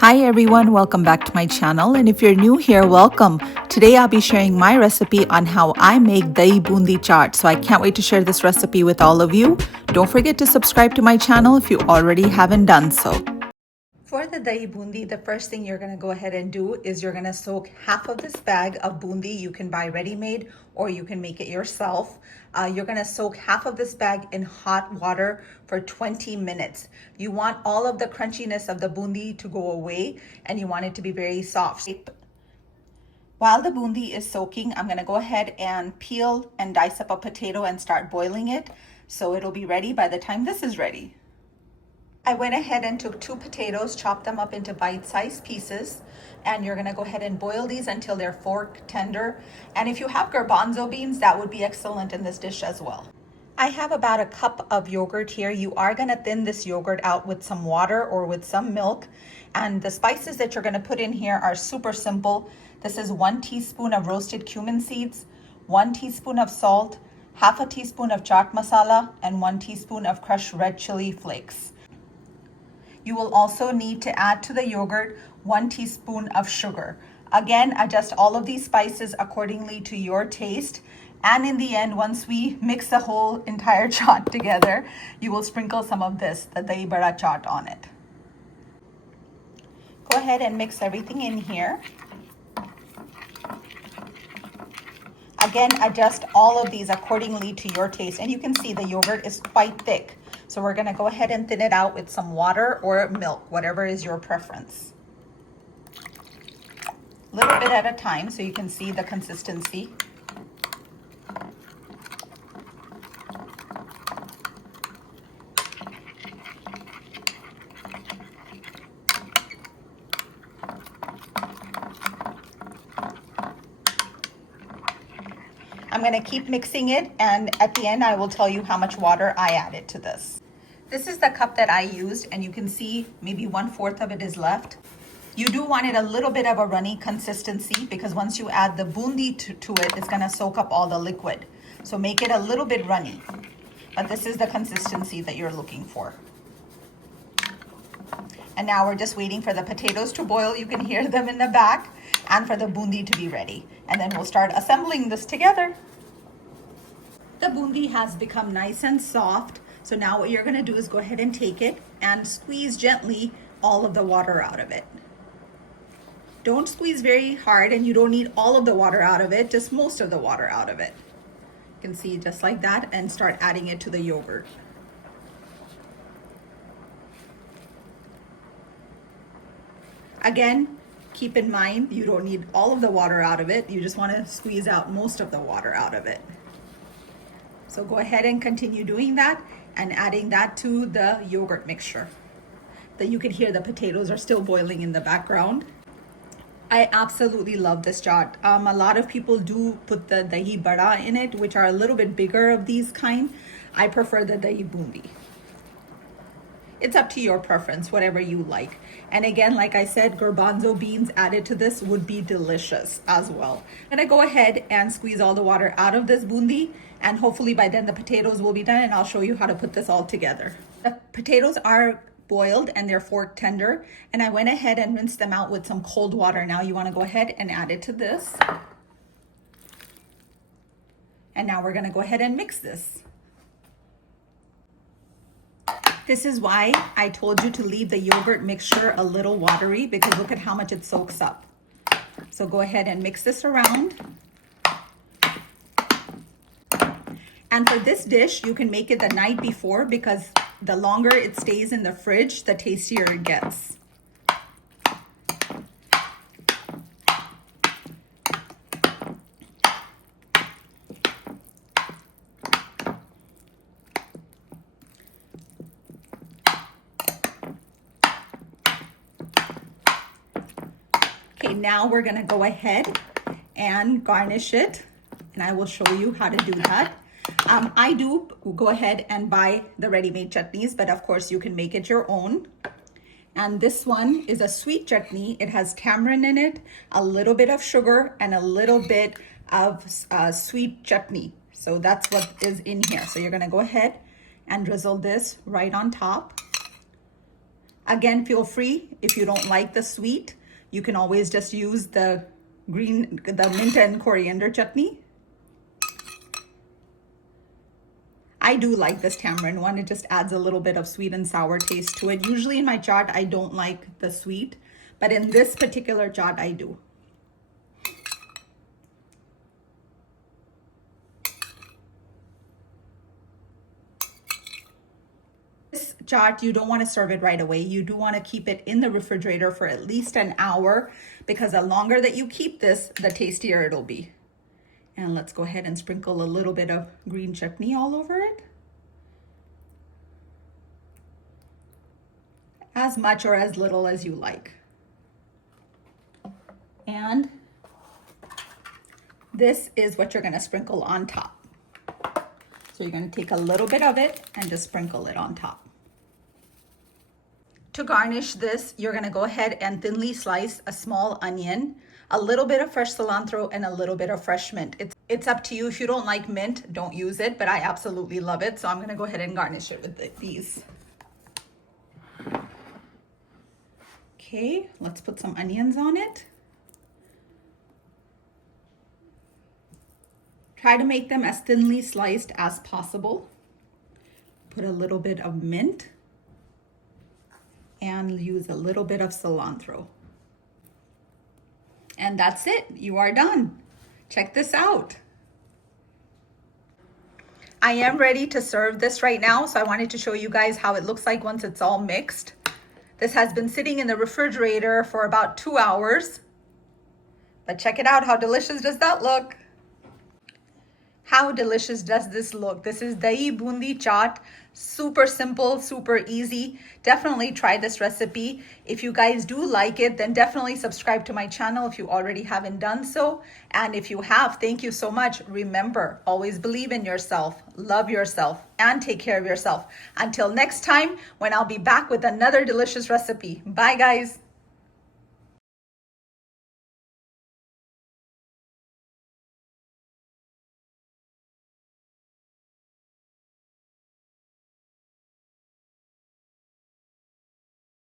Hi everyone, welcome back to my channel, and if you're new here, welcome. Today I'll be sharing my recipe on how I make Dahi Boondi chaat. So I can't wait to share this recipe with all of you. Don't forget to subscribe to my channel if you already haven't done so. For the Dahi Boondi, the first thing you're going to go ahead and do is you're going to soak half of this bag of Boondi. You can buy ready-made or you can make it yourself. You're going to soak half of this bag in hot water for 20 minutes. You want all of the crunchiness of the Boondi to go away and you want it to be very soft. While the Boondi is soaking, I'm going to go ahead and peel and dice up a potato and start boiling it. So it'll be ready by the time this is ready. I went ahead and took 2 potatoes, chopped them up into bite-sized pieces, and you're gonna go ahead and boil these until they're fork tender. And if you have garbanzo beans, that would be excellent in this dish as well. I have about a cup of yogurt here. You are gonna thin this yogurt out with some water or with some milk. And the spices that you're gonna put in here are super simple. This is 1 teaspoon of roasted cumin seeds, 1 teaspoon of salt, half a teaspoon of chaat masala, and 1 teaspoon of crushed red chili flakes. You will also need to add to the yogurt 1 teaspoon of sugar. Again, adjust all of these spices accordingly to your taste. And in the end, once we mix the whole entire chaat together, you will sprinkle some of this, the dahi bada chaat, on it. Go ahead and mix everything in here. Again, adjust all of these accordingly to your taste. And you can see the yogurt is quite thick. So we're gonna go ahead and thin it out with some water or milk, whatever is your preference. A little bit at a time so you can see the consistency. I'm gonna keep mixing it, and at the end I will tell you how much water I added to this. This is the cup that I used, and you can see maybe 1/4 of it is left. You do want it a little bit of a runny consistency because once you add the Boondi to it, it's gonna soak up all the liquid. So make it a little bit runny, but this is the consistency that you're looking for. And now we're just waiting for the potatoes to boil. You can hear them in the back, and for the Boondi to be ready. And then we'll start assembling this together. The Boondi has become nice and soft. So now what you're gonna do is go ahead and take it and squeeze gently all of the water out of it. Don't squeeze very hard, and you don't need all of the water out of it, just most of the water out of it. You can see just like that, and start adding it to the yogurt. Again, keep in mind, you don't need all of the water out of it. You just want to squeeze out most of the water out of it. So go ahead and continue doing that and adding that to the yogurt mixture. Then you can hear the potatoes are still boiling in the background. I absolutely love this chaat. A lot of people do put the dahi bada in it, which are a little bit bigger of these kind. I prefer the dahi boondi. It's up to your preference, whatever you like. And again, like I said, garbanzo beans added to this would be delicious as well. I'm gonna go ahead and squeeze all the water out of this boondi, and hopefully by then the potatoes will be done, and I'll show you how to put this all together. The potatoes are boiled and they're fork tender, and I went ahead and rinsed them out with some cold water. Now you wanna go ahead and add it to this. And now we're gonna go ahead and mix this. This is why I told you to leave the yogurt mixture a little watery, because look at how much it soaks up. So go ahead and mix this around. And for this dish, you can make it the night before, because the longer it stays in the fridge, the tastier it gets. Okay, now we're gonna go ahead and garnish it, and I will show you how to do that. I do go ahead and buy the ready-made chutneys, but of course you can make it your own. And this one is a sweet chutney. It has tamarind in it, a little bit of sugar, and a little bit of sweet chutney. So that's what is in here. So you're gonna go ahead and drizzle this right on top. Again, feel free, if you don't like the sweet, you can always just use the mint and coriander chutney. I do like this tamarind one. It just adds a little bit of sweet and sour taste to it. Usually in my chaat, I don't like the sweet, but in this particular chaat, I do. This chaat, you don't want to serve it right away. You do want to keep it in the refrigerator for at least an hour, because the longer that you keep this, the tastier it'll be. And let's go ahead and sprinkle a little bit of green chutney all over it. As much or as little as you like. And this is what you're going to sprinkle on top. So you're going to take a little bit of it and just sprinkle it on top. To garnish this, you're going to go ahead and thinly slice a small onion, a little bit of fresh cilantro, and a little bit of fresh mint. It's up to you. If you don't like mint, don't use it, but I absolutely love it. So I'm going to go ahead and garnish it with these. Okay, let's put some onions on it. Try to make them as thinly sliced as possible. Put a little bit of mint and use a little bit of cilantro. And that's it. You are done. Check this out. I am ready to serve this right now, so I wanted to show you guys how it looks like once it's all mixed. This has been sitting in the refrigerator for about 2 hours. But check it out. How delicious does that look? How delicious does this look? This is Dahi Boondi Chaat. Super simple, super easy. Definitely try this recipe. If you guys do like it, then definitely subscribe to my channel if you already haven't done so. And if you have, thank you so much. Remember, always believe in yourself, love yourself, and take care of yourself. Until next time, when I'll be back with another delicious recipe. Bye, guys.